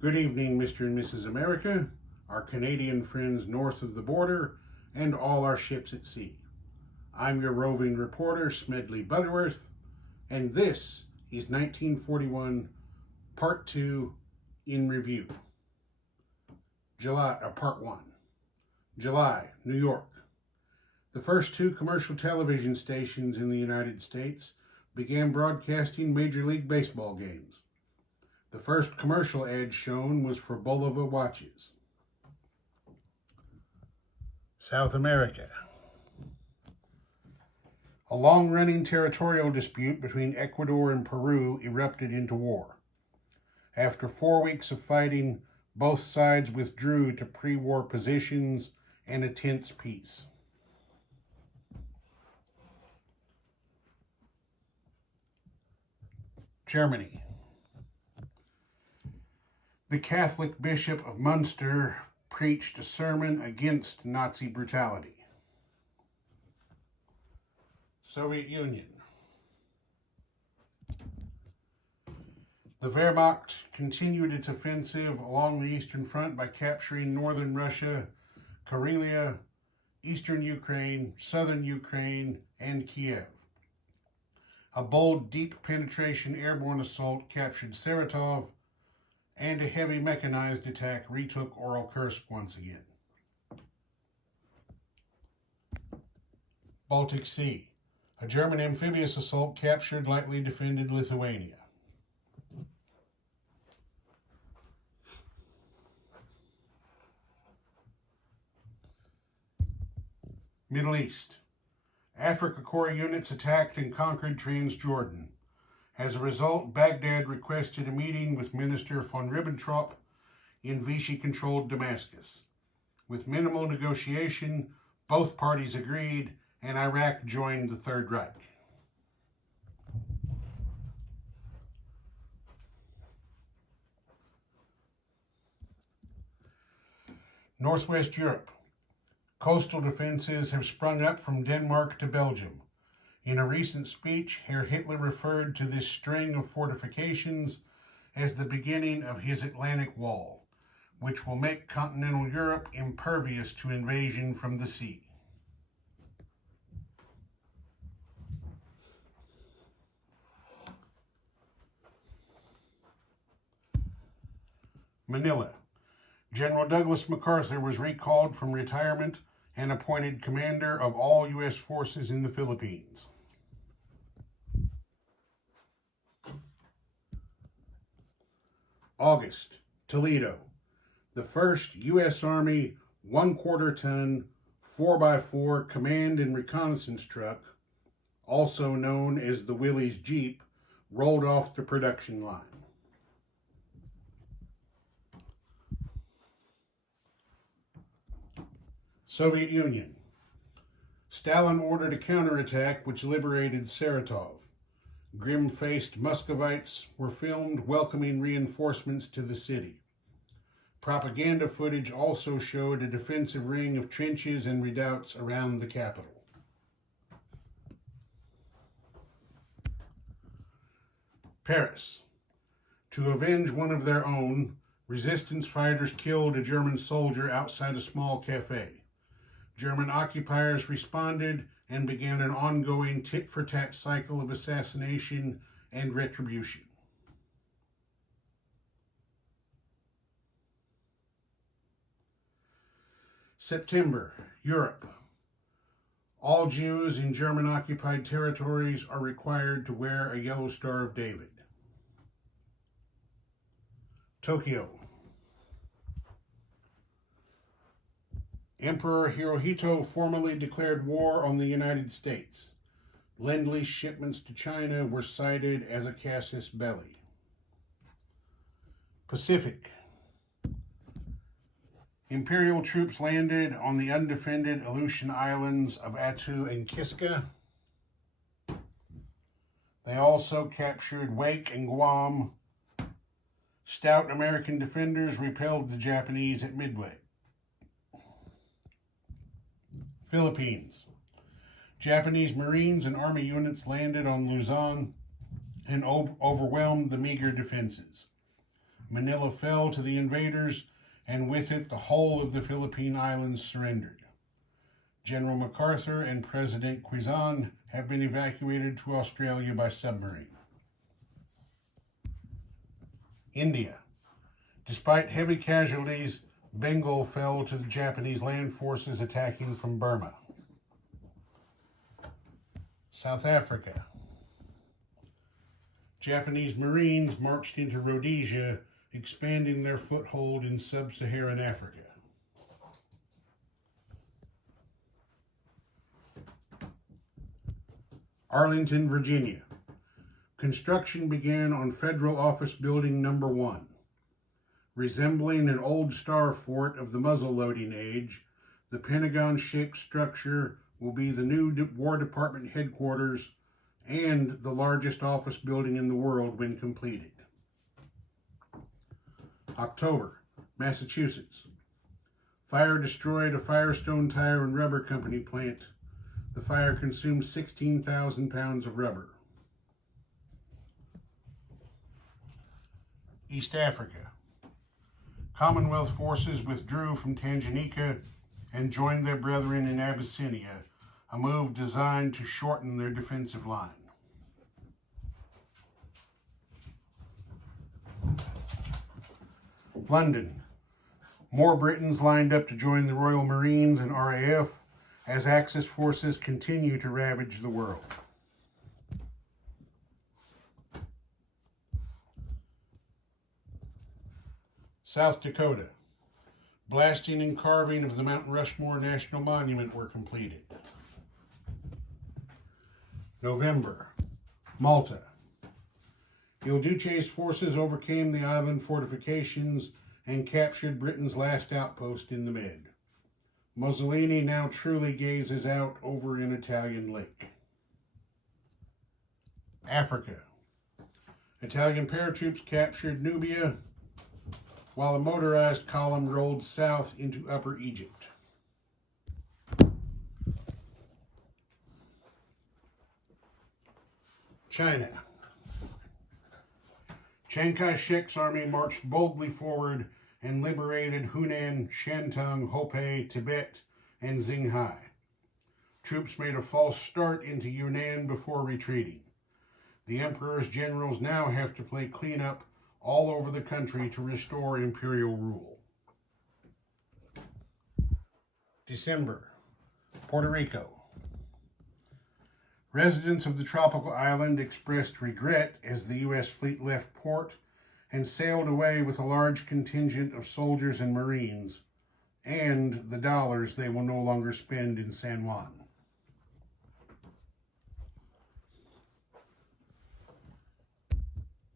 Good evening, Mr. and Mrs. America, our Canadian friends north of the border, and all our ships at sea. I'm your roving reporter, Smedley Butterworth, and this is 1941 Part 2 in Review. Part 1. July, New York. The first two commercial television stations in the United States began broadcasting Major League Baseball games. The first commercial ad shown was for Bulova watches. South America. A long-running territorial dispute between Ecuador and Peru erupted into war. After 4 weeks of fighting, both sides withdrew to pre-war positions and a tense peace. Germany. The Catholic Bishop of Munster preached a sermon against Nazi brutality. Soviet Union. The Wehrmacht continued its offensive along the Eastern Front by capturing northern Russia, Karelia, eastern Ukraine, southern Ukraine, and Kiev. A bold, deep penetration airborne assault captured Saratov, and a heavy mechanized attack retook Oral-Kursk once again. Baltic Sea. A German amphibious assault captured lightly defended Lithuania. Middle East. Africa Corps units attacked and conquered Transjordan. As a result, Baghdad requested a meeting with Minister von Ribbentrop in Vichy-controlled Damascus. With minimal negotiation, both parties agreed, and Iraq joined the Third Reich. Northwest Europe. Coastal defenses have sprung up from Denmark to Belgium. In a recent speech, Herr Hitler referred to this string of fortifications as the beginning of his Atlantic Wall, which will make continental Europe impervious to invasion from the sea. Manila. General Douglas MacArthur was recalled from retirement and appointed commander of all U.S. forces in the Philippines. August, Toledo. The first U.S. Army 1/4 ton 4x4 command and reconnaissance truck, also known as the Willys Jeep, rolled off the production line. Soviet Union. Stalin ordered a counterattack which liberated Saratov. Grim-faced Muscovites were filmed welcoming reinforcements to the city. Propaganda footage also showed a defensive ring of trenches and redoubts around the capital. Paris. To avenge one of their own, resistance fighters killed a German soldier outside a small cafe. German occupiers responded and began an ongoing tit-for-tat cycle of assassination and retribution. September, Europe. All Jews in German-occupied territories are required to wear a yellow Star of David. Tokyo. Emperor Hirohito formally declared war on the United States. Lend-Lease shipments to China were cited as a casus belli. Pacific. Imperial troops landed on the undefended Aleutian Islands of Attu and Kiska. They also captured Wake and Guam. Stout American defenders repelled the Japanese at Midway. Philippines. Japanese Marines and Army units landed on Luzon and overwhelmed the meager defenses. Manila fell to the invaders, and with it the whole of the Philippine Islands surrendered. General MacArthur and President Quezon have been evacuated to Australia by submarine. India. Despite heavy casualties, Bengal fell to the Japanese land forces attacking from Burma. South Africa. Japanese Marines marched into Rhodesia, expanding their foothold in sub-Saharan Africa. Arlington, Virginia. Construction began on Federal Office Building No. 1. Resembling an old star fort of the muzzle-loading age, the Pentagon-shaped structure will be the new War Department headquarters and the largest office building in the world when completed. October, Massachusetts. Fire destroyed a Firestone Tire and Rubber Company plant. The fire consumed 16,000 pounds of rubber. East Africa. Commonwealth forces withdrew from Tanganyika and joined their brethren in Abyssinia, a move designed to shorten their defensive line. London. More Britons lined up to join the Royal Marines and RAF as Axis forces continue to ravage the world. South Dakota. Blasting and carving of the Mount Rushmore National Monument were completed. November. Malta. Il Duce's forces overcame the island fortifications and captured Britain's last outpost in the Med. Mussolini now truly gazes out over an Italian lake. Africa. Italian paratroops captured Nubia, while a motorized column rolled south into Upper Egypt. China. Chiang Kai-shek's army marched boldly forward and liberated Hunan, Shantung, Hubei, Tibet, and Qinghai. Troops made a false start into Yunnan before retreating. The emperor's generals now have to play cleanup all over the country to restore imperial rule. December. Puerto Rico. Residents of the tropical island expressed regret as the U.S. fleet left port and sailed away with a large contingent of soldiers and Marines, and the dollars they will no longer spend in San Juan.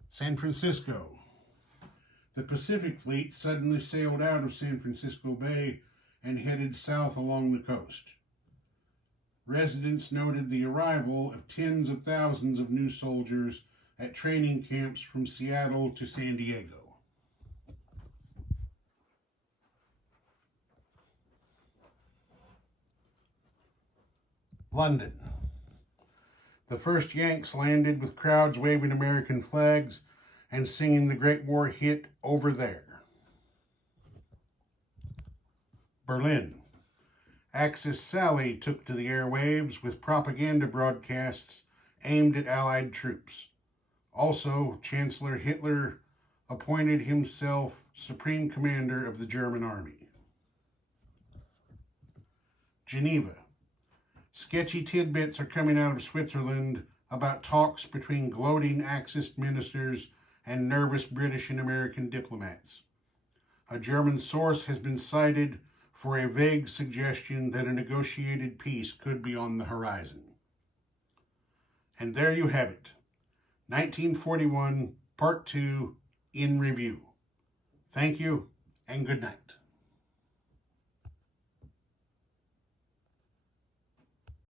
San Francisco. The Pacific Fleet suddenly sailed out of San Francisco Bay and headed south along the coast. Residents noted the arrival of tens of thousands of new soldiers at training camps from Seattle to San Diego. London. The first Yanks landed with crowds waving American flags and singing the Great War hit Over There. Berlin. Axis Sally took to the airwaves with propaganda broadcasts aimed at Allied troops. Also, Chancellor Hitler appointed himself Supreme Commander of the German Army. Geneva. Sketchy tidbits are coming out of Switzerland about talks between gloating Axis ministers and nervous British and American diplomats. A German source has been cited for a vague suggestion that a negotiated peace could be on the horizon. And there you have it. 1941, Part 2, in review. Thank you, and good night.